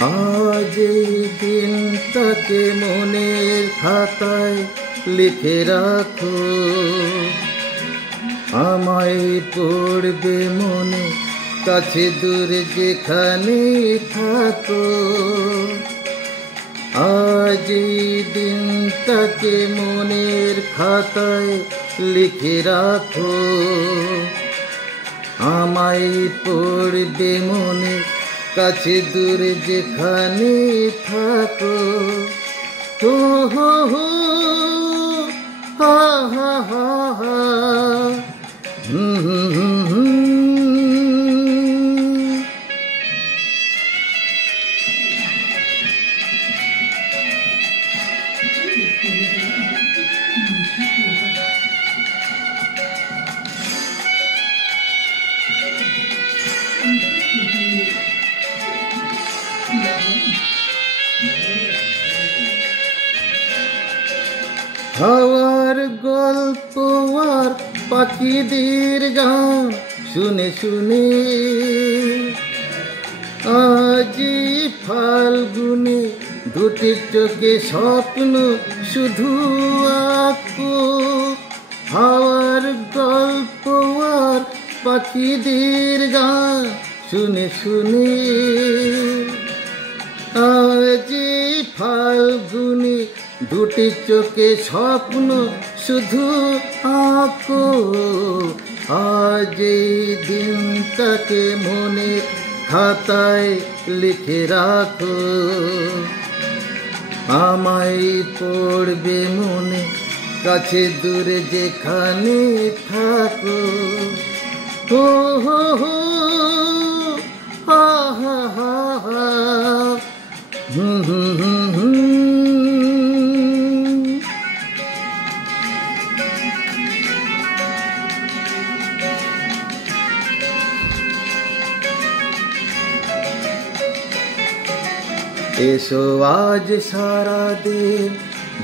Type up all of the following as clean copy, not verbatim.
আজ এই দিনটাকে মনের খাতায় লিখে রাখো, আমায় পড়বে মনে কাছে দূরে যেখানে থাকো। আজ এই দিনটাকে মনের খাতায় লিখে রাখো, আমায় পড়বে মনে কাছে দূরে যেখানে থাকো। হো হো হো হা হা হা হা হাওয়ার গল্প আর পাখিদের গান শুনে শুনে আজি ফাল্গুনে দুটি চোখে স্বপ্ন শুধু আঁকো। হাওয়ার গল্প আর পাখিদের গান শুনে শুনে আজি ফাল্গুনে দুটি চোখে স্বপ্ন শুধু আঁকো। আজ এই দিনটাকে মনে খাতায় লিখে রাখো, আমায় পড়বে মনে কাছে দূরে যেখানে থাকো। হো হো হো হা হা হা হা এসো আজ সারা দিন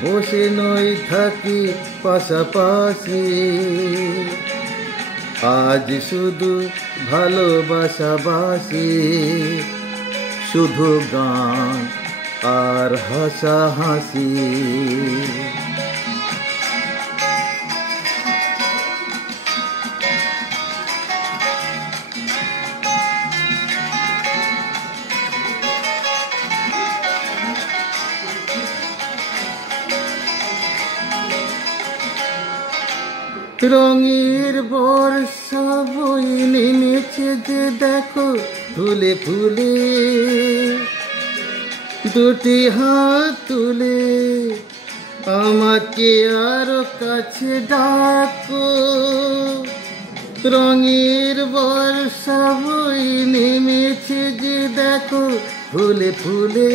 বসে নই থাকি পাশাপাশি, আজ শুধু ভালোবাসাবাসি, শুধু গান আর হাসাহাসি। রঙের বর্ষা বই নেমেছে যে দেখো ফুলে ফুলে, দুটি হাত তুলে আমাকে আরো কাছে ডাকো। রঙের বর্ষা বই নেমেছে যে দেখো ফুলে ফুলে,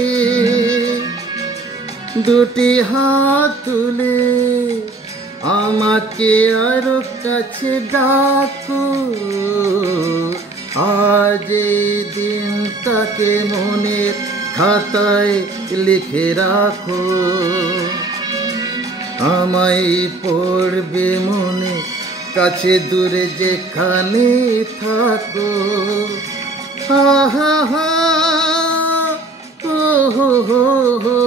দুটি হাত তুলে আমাকে আরো কাছে ডাকো। আজ এই দিনটাকে মনের খাতায় লিখে রাখো, আমায় পড়বে মনে কাছে দূরে যেখানে থাকো। হা হা হা হো হো হো।